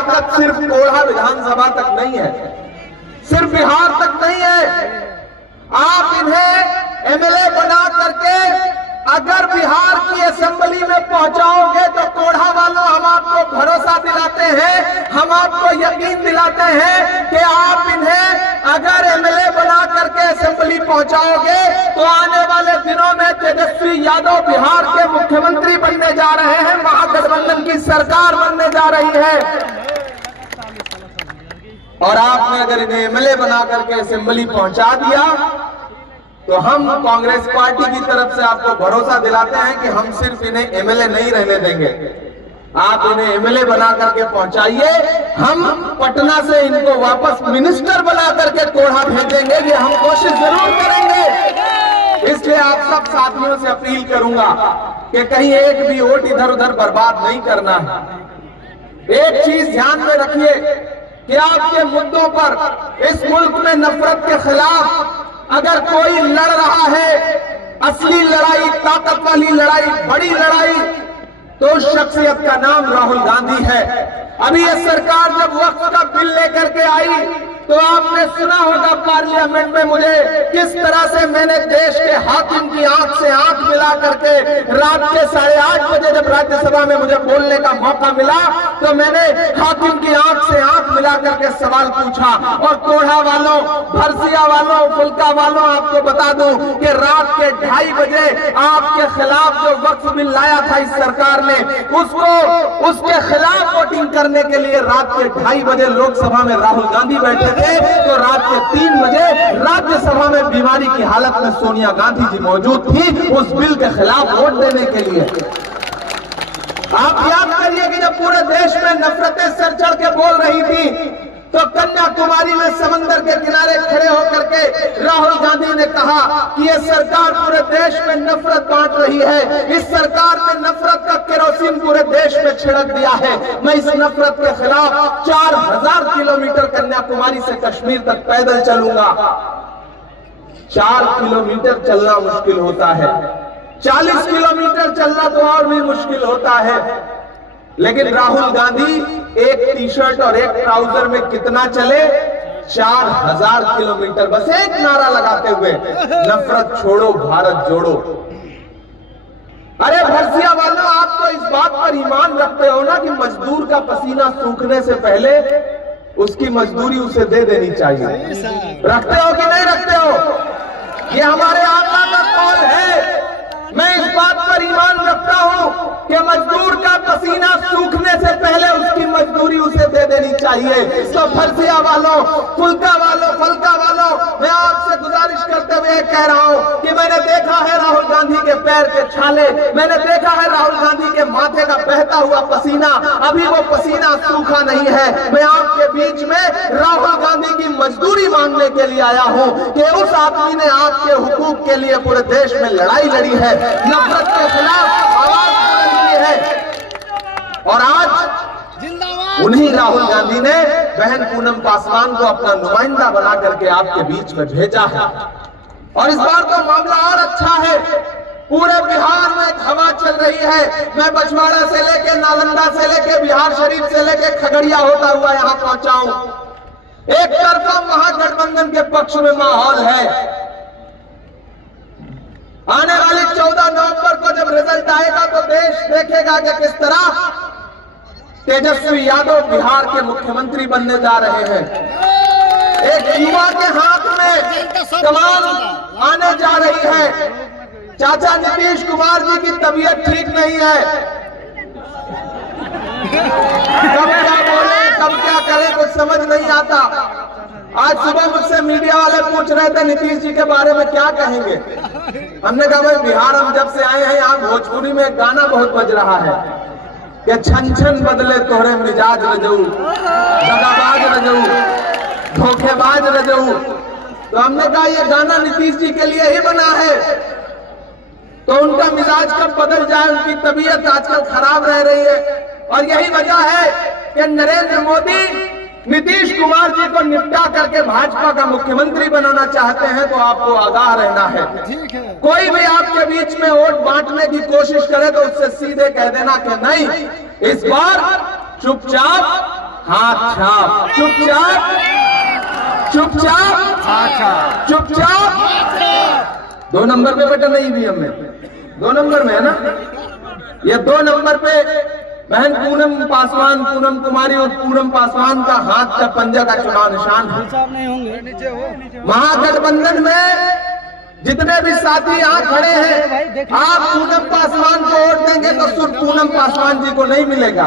ताकत सिर्फ कोढ़ा विधानसभा तक नहीं है, सिर्फ बिहार तक नहीं है। आप इन्हें एमएलए बना करके अगर बिहार की असेंबली में पहुंचाओगे तो कोढ़ा वालों हम आपको भरोसा दिलाते हैं, हम आपको यकीन दिलाते हैं कि आप इन्हें अगर एमएलए बना करके असेंबली पहुंचाओगे तो आने वाले दिनों में तेजस्वी यादव बिहार के मुख्यमंत्री बनने जा रहे हैं, महागठबंधन की सरकार बनने जा रही है। और आपने अगर इन्हें एमएलए बना करके असेंबली पहुंचा दिया तो हम कांग्रेस पार्टी की तरफ से आपको भरोसा दिलाते हैं कि हम सिर्फ इन्हें एमएलए नहीं रहने देंगे, आप इन्हें एमएलए बना करके पहुंचाइए, हम पटना से इनको वापस मिनिस्टर बना करके कोढ़ा भेजेंगे, ये हम कोशिश जरूर करेंगे। इसलिए आप सब साथियों से अपील करूंगा कि कहीं एक भी वोट इधर उधर बर्बाद नहीं करना है। एक चीज ध्यान में रखिए कि आपके मुद्दों पर इस मुल्क में नफरत के खिलाफ अगर कोई लड़ रहा है, असली लड़ाई, ताकत वाली लड़ाई, बड़ी लड़ाई, तो उस शख्सियत का नाम राहुल गांधी है। अभी ये सरकार जब वक्फ का बिल लेकर के आई तो आपने सुना होगा पार्लियामेंट में मुझे किस तरह से मैंने देश के हाकिम की आंख से आंख मिला करके रात के 8:30 बजे जब राज्यसभा में मुझे बोलने का मौका मिला तो मैंने हाकिम की आंख से आंख मिला करके सवाल पूछा। और कोढ़ा वालों, भरसिया वालों, फुल्का वालों, आपको बता दूं कि रात के 2:30 बजे आपके खिलाफ जो वक्फ बिल लाया था इस सरकार ने, उसके खिलाफ वोटिंग करने के लिए रात के 2:30 बजे लोकसभा में राहुल गांधी बैठे तो रात के 3 बजे राज्यसभा में बीमारी की हालत में सोनिया गांधी जी मौजूद थी उस बिल के खिलाफ वोट देने के लिए। आप याद करिए कि जब पूरे देश में नफरतें सर चढ़ के बोल रही थी तो कन्याकुमारी में समंदर के किनारे खड़े होकर के राहुल गांधी ने कहा कि ये सरकार पूरे देश में नफरत बांट रही है, इस सरकार ने नफरत का केरोसिन पूरे देश में छिड़क दिया है। मैं इस नफरत के खिलाफ 4000 किलोमीटर कन्याकुमारी से कश्मीर तक पैदल चलूंगा। 4 किलोमीटर चलना मुश्किल होता है, 40 किलोमीटर चलना तो और भी मुश्किल होता है, लेकिन राहुल गांधी एक टी-शर्ट और एक ट्राउजर में कितना चले? 4000 किलोमीटर, बस एक नारा लगाते हुए, नफरत छोड़ो भारत जोड़ो। अरे भरसिया वालों, आप तो इस बात पर ईमान रखते हो ना कि मजदूर का पसीना सूखने से पहले उसकी मजदूरी उसे दे देनी चाहिए। रखते हो कि नहीं रखते हो? ये हमारे आका का कौल है। मैं इस बात पर ईमान रखता हूं कि मजदूर का पसीना सूखने से पहले उसकी मजदूरी उसे दे देनी चाहिए। तो भरसिया वालों, फुल्का वालों, फलका वालों, मैं आपसे गुजारिश करते हुए कह रहा हूं कि मैंने देखा है राहुल गांधी के पैर के छाले, मैंने देखा है राहुल गांधी के माथे का बहता हुआ पसीना, अभी वो पसीना सूखा नहीं है। मैं आपके बीच में राहुल गांधी की मजदूरी मांगने के लिए आया हूं कि उस आदमी ने आपके हुकूक के लिए पूरे देश में लड़ाई लड़ी है, नफरत के खिलाफ आवाज बुलंदी है। और आज उन्हीं राहुल गांधी ने बहन पूनम पासवान को अपना नुमाइंदा बना करके आपके बीच में भेजा है। और इस बार तो मामला और अच्छा है, पूरे बिहार में एक हवा चल रही है। मैं बछवाड़ा से लेके, नालंदा से लेके, बिहार शरीफ से लेके खगड़िया होता हुआ यहाँ पहुंचा हूं। एक तरफा महागठबंधन के पक्ष में माहौल है। आने वाली 14 नवंबर को जब रिजल्ट आएगा तो देश देखेगा कि किस तरह तेजस्वी यादव बिहार के मुख्यमंत्री बनने जा रहे हैं। एक युवा के हाथ में कमान आने जा रही है। चाचा नीतीश कुमार जी की तबीयत ठीक नहीं है, कब क्या बोले, कब क्या करें, कुछ समझ नहीं आता। आज सुबह मुझसे मीडिया वाले पूछ रहे थे नीतीश जी के बारे में क्या कहेंगे। हमने कहा भाई बिहार हम जब से आए हैं यहाँ भोजपुरी में एक गाना बहुत बज रहा है कि छन छन बदले तोहरे मिजाज रजऊ, दगाबाज रजऊ, धोखेबाज रजऊ। तो हमने कहा ये गाना नीतीश जी के लिए ही बना है, तो उनका मिजाज कब बदल जाए, उनकी तबीयत आजकल खराब रह रही है। और यही वजह है कि नरेंद्र मोदी नीतीश कुमार जी को निपटा करके भाजपा का मुख्यमंत्री बनाना चाहते हैं। तो आपको आगाह रहना है, कोई भी आपके बीच में वोट बांटने की कोशिश करे तो उससे सीधे कह देना कि नहीं, इस बार चुपचाप हाथ छाप, चुपचाप चुपचाप चुपचाप। 2 नंबर पे बटन है ईवीएम में, 2 नंबर में है ना। ये 2 नंबर पे बहन पूनम पासवान, पूनम कुमारी और पूनम पासवान का हाथ का पंजा का चुनाव निशान है। महागठबंधन में जितने भी साथी यहाँ खड़े हैं, आप पूनम पासवान को वोट देंगे तो सिर्फ पूनम पासवान जी को नहीं मिलेगा,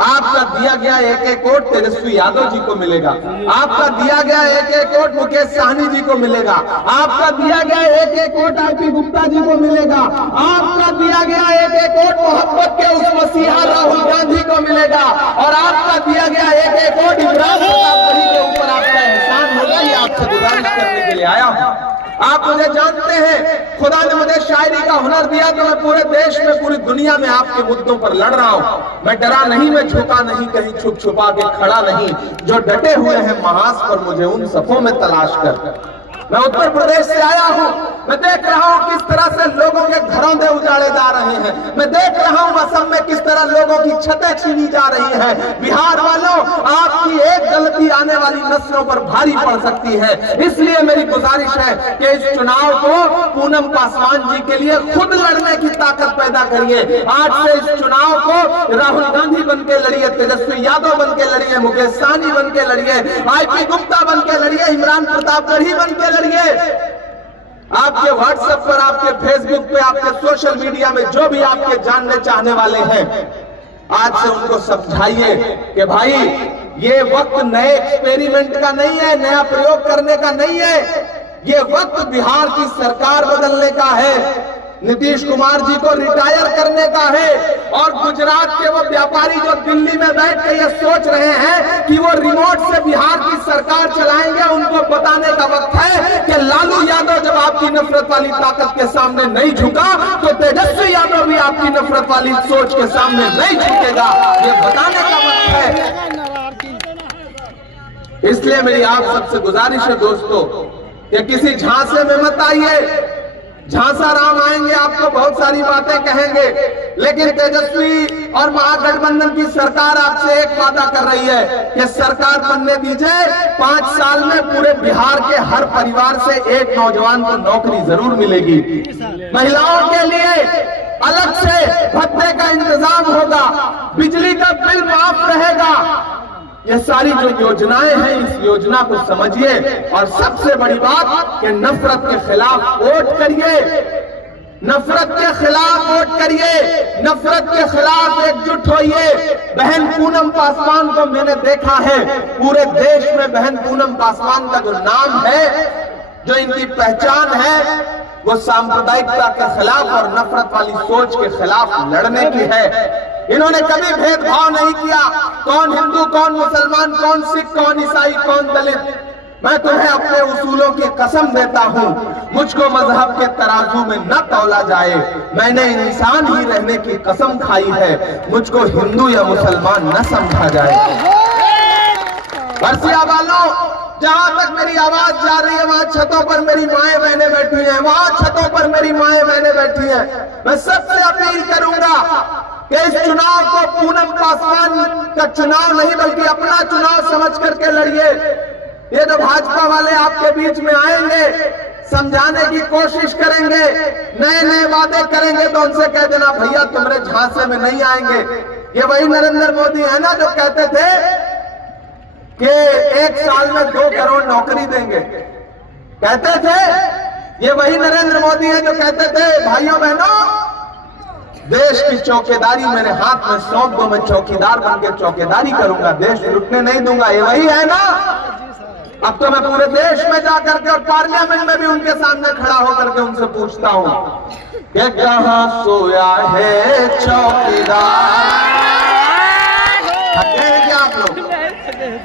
आपका दिया गया एक वोट तेजस्वी यादव जी को मिलेगा, आपका दिया गया एक वोट मुकेश सहनी जी को मिलेगा, आपका दिया गया एक वोट आरपी गुप्ता जी को मिलेगा, आपका दिया गया एक वोट मोहब्बत के उस मसीहा राहुल गांधी को मिलेगा, और आपका दिया गया एक वोट इमरान प्रतापगढ़ी के ऊपर आपका एहसान होगा। ये आपसे गुजारिश करने के लिए आया हूं। आप मुझे जानते हैं, खुदा ने मुझे शायरी का हुनर दिया तो मैं पूरे देश में, पूरी दुनिया में आपके मुद्दों पर लड़ रहा हूं। मैं डरा नहीं, मैं झुका नहीं, कहीं छुप छुपा के खड़ा नहीं। जो डटे हुए हैं महास पर, मुझे उन सफों में तलाश कर। मैं उत्तर प्रदेश से आया हूं, मैं देख रहा हूं किस तरह से लोगों के घरों से उजाड़े जा रहे हैं। मैं देख रहा हूं असम में किस तरह लोगों की छतें छीनी जा रही हैं। बिहार वालों, आपकी एक गलती आने वाली नस्लों पर भारी पड़ सकती है। इसलिए मेरी गुजारिश है कि इस चुनाव को पूनम पासवान जी के लिए खुद लड़ने की ताकत पैदा करिए। आज से इस चुनाव को राहुल गांधी बन के लड़िए, तेजस्वी यादव बन के लड़िए, मुकेश सहनी बन के लड़िए, आरपी गुप्ता बन के लड़िए, इमरान प्रतापगढ़ी बन के लड़िए। आपके व्हाट्सएप पर, आपके फेसबुक पे, आपके सोशल मीडिया में जो भी आपके जानने चाहने वाले हैं, आज से उनको समझाइए कि भाई ये वक्त नए एक्सपेरिमेंट का नहीं है, नया प्रयोग करने का नहीं है। ये वक्त बिहार की सरकार बदलने का है, नीतीश कुमार जी को रिटायर करने का है, और गुजरात के वो व्यापारी जो दिल्ली में बैठ के ये सोच रहे हैं कि वो रिमोट से बिहार की सरकार चलाएंगे, उनको बताने का वक्त है कि लालू यादव जब आपकी नफरत वाली ताकत के सामने नहीं झुका, तो तेजस्वी यादव भी आपकी नफरत वाली सोच के सामने नहीं झुकेगा। ये बताने का वक्त है। इसलिए मेरी आप सबसे गुजारिश है दोस्तों कि किसी झांसे में मत आइए। झांसा राम आएंगे, आपको बहुत सारी बातें कहेंगे, लेकिन तेजस्वी और महागठबंधन की सरकार आपसे एक वादा कर रही है कि सरकार बनने दीजिए, 5 साल में पूरे बिहार के हर परिवार से एक नौजवान को नौकरी जरूर मिलेगी। महिलाओं के लिए अलग से भत्ते का इंतजाम होगा, बिजली का बिल माफ रहेगा। ये सारी जो योजनाएं हैं, इस योजना को समझिए, और सबसे बड़ी बात कि नफरत के खिलाफ वोट करिए, नफरत के खिलाफ वोट करिए, नफरत के खिलाफ एकजुट होइए। बहन पूनम पासवान को मैंने देखा है, पूरे देश में बहन पूनम पासवान का जो नाम है, जो इनकी पहचान है, वो सांप्रदायिकता के खिलाफ और नफरत वाली सोच के खिलाफ लड़ने की है। इन्होंने कभी भेदभाव नहीं किया, कौन हिंदू, कौन मुसलमान, कौन सिख, कौन ईसाई, कौन दलित। मैं तुम्हें अपने उसूलों की कसम देता हूं, मुझको मजहब के तराजू में न तौला जाए। मैंने इंसान ही रहने की कसम खाई है, मुझको हिंदू या मुसलमान न समझा जाए। बरसिया वालों, जहां तक मेरी आवाज जा रही है, वहां छतों पर मेरी माएं बहनें बैठी हैं, वहां छतों पर मेरी माएं बहनें बैठी हैं। मैं सबसे अपील करूंगा कि इस चुनाव को पूनम पासवान का चुनाव नहीं बल्कि अपना चुनाव समझ करके लड़िए। ये जो भाजपा वाले आपके बीच में आएंगे, समझाने की कोशिश करेंगे, नए नए वादे करेंगे, तो उनसे कह देना भैया तुम्हारे झांसे में नहीं आएंगे। ये वही नरेंद्र मोदी है ना जो कहते थे कि 1 साल में 2 करोड़ नौकरी देंगे, कहते थे। ये वही नरेंद्र मोदी है जो कहते थे भाइयों बहनों, देश की चौकीदारी मेरे हाथ में सौंप दो, मैं चौकीदार बनकर चौकीदारी करूंगा, देश लुटने नहीं दूंगा। ये वही है ना। अब तो मैं पूरे देश में जाकर के और पार्लियामेंट में भी उनके सामने खड़ा होकर के उनसे पूछता हूं कि कहां सोया है चौकीदार। थके हैं क्या आप लोग?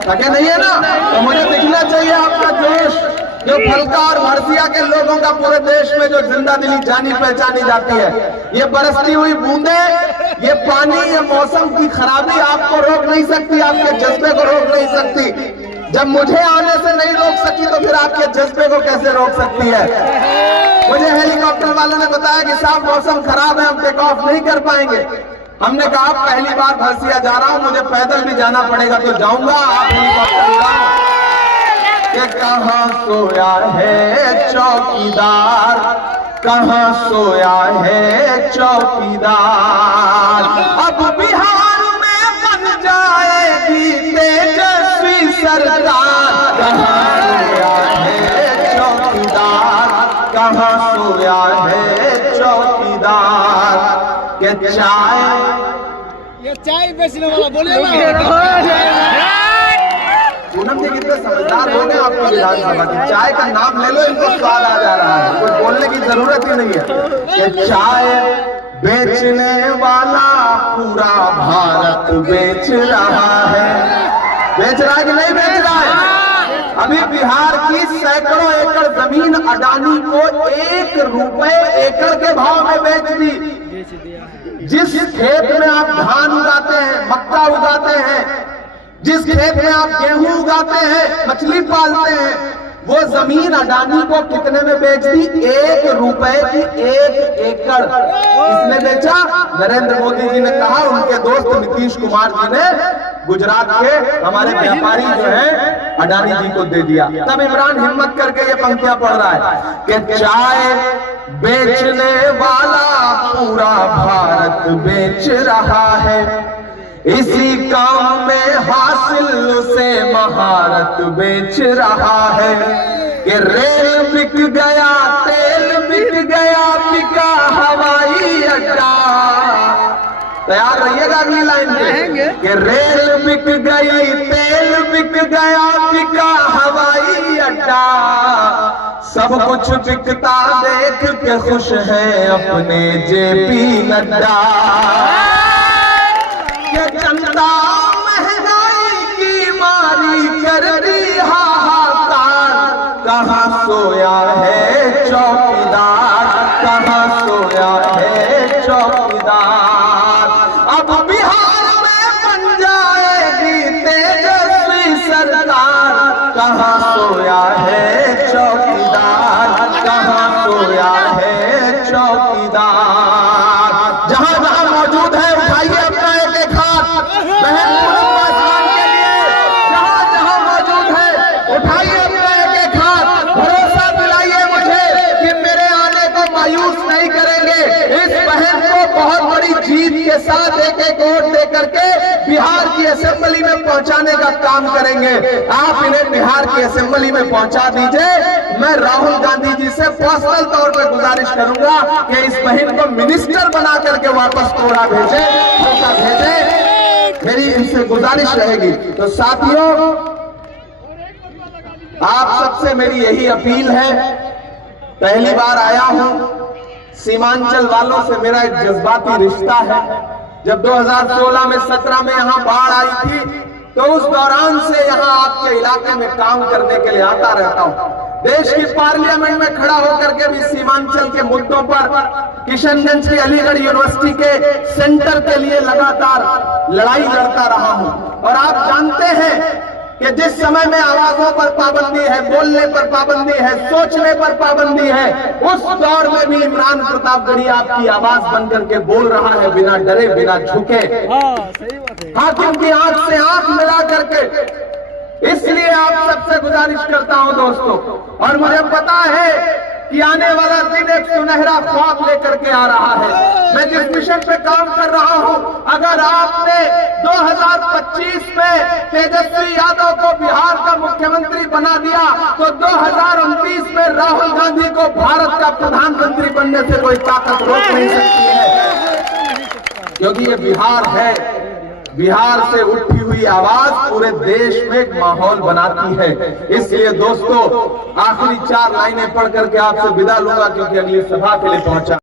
थके नहीं है ना? तो मुझे दिखना चाहिए आपका जोश, जो फलका और भरसिया के लोगों का पूरे देश में जो जिंदा दिली जानी पहचानी जाती है। ये बरसती हुई बूंदे, ये पानी, ये मौसम की खराबी आपको रोक नहीं सकती, आपके जज्बे को रोक नहीं सकती। जब मुझे आने से नहीं रोक सकी तो फिर आपके जज्बे को कैसे रोक सकती है? मुझे हेलीकॉप्टर वालों ने बताया कि साहब मौसम खराब है, हम टेक ऑफ नहीं कर पाएंगे। हमने कहा पहली बार भरसिया जा रहा हूं, मुझे पैदल भी जाना पड़ेगा तो जाऊंगा, आप हेलीकॉप्टर उड़ाओ। कि कहां सोया है चौकीदार, कहां सोया है चौकीदार, अब बिहार में बन जाएगी तेजस्वी सरकार। कहां सोया है चौकीदार, कहां सोया है चौकीदार, के चाय बेचने वाला बोले ना। पूनम जी कितने समझदार हो गए आपकी विधानसभा की, चाय का नाम ले लो इनको स्वाद आ जा रहा है, कोई बोलने की जरूरत ही नहीं है। कि चाय बेचने वाला पूरा भारत बेच रहा है, बेच रहा है कि नहीं बेच रहा है? अभी बिहार की सैकड़ों एकड़ जमीन अडानी को 1 रुपए एकड़ के भाव में बेच दी। जिस खेत में आप धान उगाते हैं, मक्का उगाते हैं, जिस खेत में आप गेहूं उगाते हैं, मछली पालते हैं, वो जमीन अडानी को कितने में बेच दी? 1 रुपए की 1 एकड़। किसने बेचा? नरेंद्र मोदी जी ने कहा, उनके दोस्त नीतीश कुमार जी ने गुजरात के हमारे व्यापारी जो है अडानी जी को दे दिया। तब इमरान हिम्मत करके ये पंक्तियां पढ़ रहा है कि चाय बेचने वाला पूरा भारत बेच रहा है, इसी काम में हासिल से महारत बेच रहा है। कि रेल बिक गया, तेल बिक गया, बिका हवाई अड्डा। तैयार रहिएगा अगली लाइन में। कि रेल बिक गई, तेल बिक गया, बिका हवाई अड्डा, सब कुछ बिकता देख के खुश है अपने जेपी नड्डा। जनता महंगाई की मारी कर दी हाहाकार, कहां सोया है चौकीदार, कहां सोया है चौकीदार, अब बिहार में बन जाएगी तेजस्वी सरकार। कहां सोया है चौकीदार, कहां सोया है चौकीदार। जहां जहां मौजूद है उठाइए अपना एक हाथ, बहन पूनम पासवान के लिए जहां जहां मौजूद है उठाइए अपना एक हाथ, भरोसा दिलाइए मुझे कि मेरे आने को मायूस नहीं करेंगे। इस बहन को बहुत बड़ी जीत के साथ एक वोट दे करके बिहार की असेंबली में पहुंचाने का काम करेंगे। आप इन्हें बिहार की असेंबली में पहुंचा दीजिए। मैं राहुल गांधी जी से पर्सनल तौर पर गुजारिश करूंगा कि इस बहन को मिनिस्टर बना करके वापस तोड़ा भेजे, मेरी इनसे गुजारिश रहेगी। तो साथियों, आप सबसे मेरी यही अपील है, पहली बार आया हूं, सीमांचल वालों से मेरा एक जज्बाती रिश्ता है। जब 2016 में 17 में यहां बाढ़ आई थी तो उस दौरान से यहां आपके इलाके में काम करने के लिए आता रहता हूं। देश की पार्लियामेंट में खड़ा होकर के भी सीमांचल के मुद्दों पर, किशनगंज की अलीगढ़ यूनिवर्सिटी के सेंटर के लिए लगातार लड़ाई लड़ता रहा हूं। और आप जानते हैं कि जिस समय में आवाजों पर पाबंदी है, बोलने पर पाबंदी है, सोचने पर पाबंदी है, उस दौर में भी इमरान प्रतापगढ़ी आपकी आवाज बनकर के बोल रहा है, बिना डरे, बिना झुके, हाकिम की आंख से आंख मिला करके। इसलिए आप सबसे गुजारिश करता हूं दोस्तों, और मुझे पता है कि आने वाला दिन एक सुनहरा ख्वाब लेकर के आ रहा है। मैं जिस मिशन पे काम कर रहा हूं, अगर आपने 2025 में तेजस्वी यादव को बिहार का मुख्यमंत्री बना दिया तो 2029 में राहुल गांधी को भारत का प्रधानमंत्री बनने से कोई ताकत रोक नहीं सकती है, क्योंकि ये बिहार है। बिहार से उठी हुई आवाज पूरे देश में एक माहौल बनाती है। इसलिए दोस्तों, आखिरी 4 लाइनें पढ़ करके आपसे विदा लूंगा, क्योंकि अगली सभा के लिए पहुंचा।